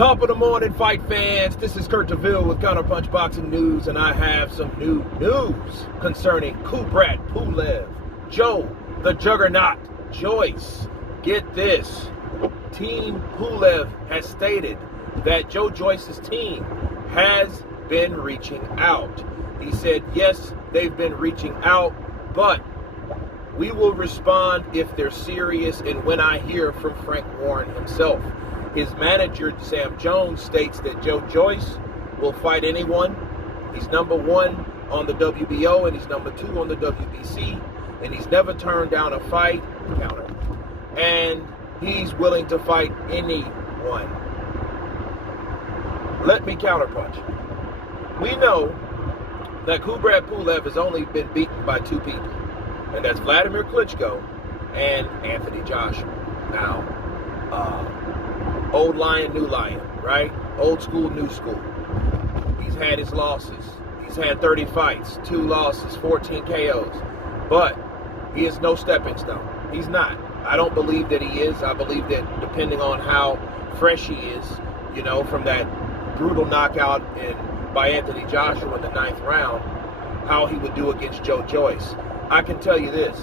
Top of the morning, fight fans. This is Kurt DeVille with Counterpunch Boxing News, and I have some new news concerning Kubrat, Pulev, Joe, the Juggernaut, Joyce. Get this. Team Pulev has stated that Joe Joyce's team has been reaching out. He said, yes, they've been reaching out, but we will respond if they're serious and when I hear from Frank Warren himself. His manager, Sam Jones, states that Joe Joyce will fight anyone. He's number one on the WBO and he's number two on the WBC. And he's never turned down a fight, counter. And he's willing to fight anyone. Let me counterpunch. We know that Kubrat Pulev has only been beaten by two people. And that's Vladimir Klitschko and Anthony Joshua. Now, old lion, new lion, right? Old school, new school. He's had his losses. He's had 30 fights, 2 losses, 14 KOs. But he is no stepping stone. He's not. I don't believe that he is. I believe that depending on how fresh he is, you know, from that brutal knockout by Anthony Joshua in the 9th round, how he would do against Joe Joyce. I can tell you this.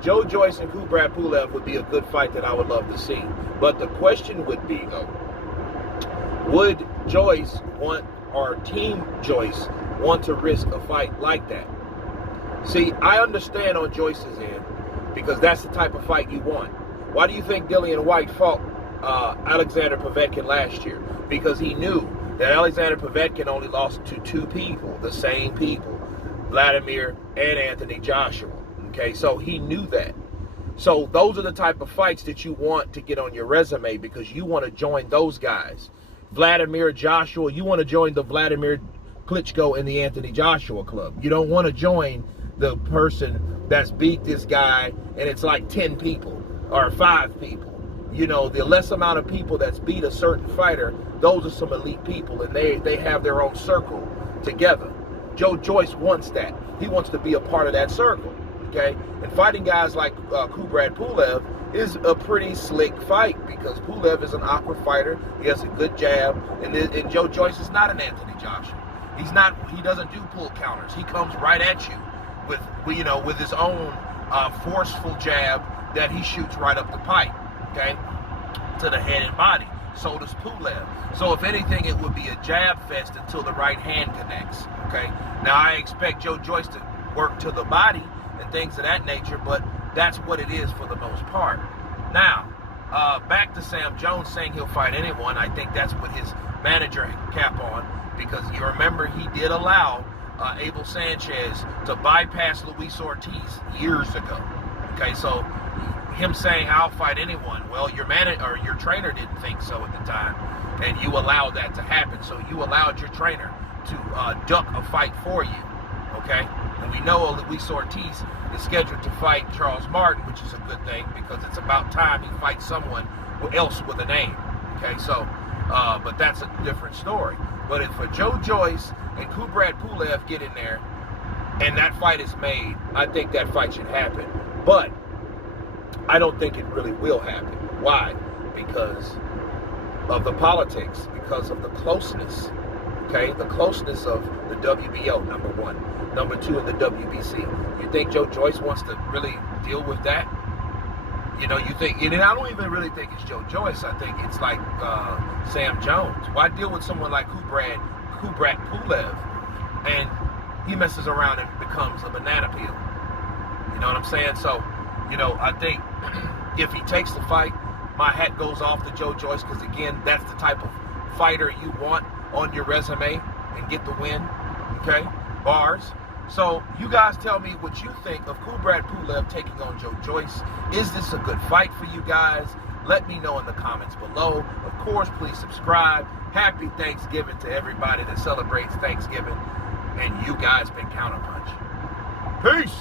Joe Joyce and Kubrat Pulev would be a good fight that I would love to see. But the question would be, though, would Joyce want, or Team Joyce, want to risk a fight like that? See, I understand on Joyce's end, because that's the type of fight you want. Why do you think Dillian White fought Alexander Povetkin last year? Because he knew that Alexander Povetkin only lost to 2 people, the same people, Vladimir and Anthony Joshua. Okay, so he knew that. So those are the type of fights that you want to get on your resume because you want to join those guys. Vladimir, Joshua, you want to join the Vladimir Klitschko and the Anthony Joshua club. You don't want to join the person that's beat this guy and it's like 10 people or 5 people. You know, the less amount of people that's beat a certain fighter, those are some elite people and they have their own circle together. Joe Joyce wants that. He wants to be a part of that circle. Okay, and fighting guys like Kubrat Pulev is a pretty slick fight because Pulev is an awkward fighter. He has a good jab, and Joe Joyce is not an Anthony Joshua. He's not. He doesn't do pull counters. He comes right at you with his own forceful jab that he shoots right up the pipe. Okay, to the head and body. So does Pulev. So if anything, it would be a jab fest until the right hand connects. Okay. Now I expect Joe Joyce to work to the body and things of that nature, but that's what it is for the most part. Now, back to Sam Jones saying he'll fight anyone. I think that's what his manager cap on, because you remember he did allow Abel Sanchez to bypass Luis Ortiz years ago. Okay, so him saying I'll fight anyone, well, your trainer didn't think so at the time, and you allowed that to happen. So you allowed your trainer to duck a fight for you. Okay, and we know Luis Ortiz is scheduled to fight Charles Martin, which is a good thing because it's about time he fights someone else with a name. Okay, so, but that's a different story. But if for Joe Joyce and Kubrat Pulev get in there and that fight is made, I think that fight should happen. But I don't think it really will happen. Why? Because of the politics, because of the closeness. Okay, the closeness of the WBO, number one. Number 2 in the WBC. You think Joe Joyce wants to really deal with that? You know, you think, and I don't even really think it's Joe Joyce. I think it's like Sam Jones. Why deal with someone like Kubrat Pulev, and he messes around and becomes a banana peel? You know what I'm saying? So, you know, I think if he takes the fight, my hat goes off to Joe Joyce because, again, that's the type of fighter you want on your resume and get the win. Okay? Bars. So you guys tell me what you think of Kubrat Pulev taking on Joe Joyce. Is this a good fight for you guys? Let me know in the comments below. Of course, please subscribe. Happy Thanksgiving to everybody that celebrates Thanksgiving. And you guys been Counterpunch. Peace.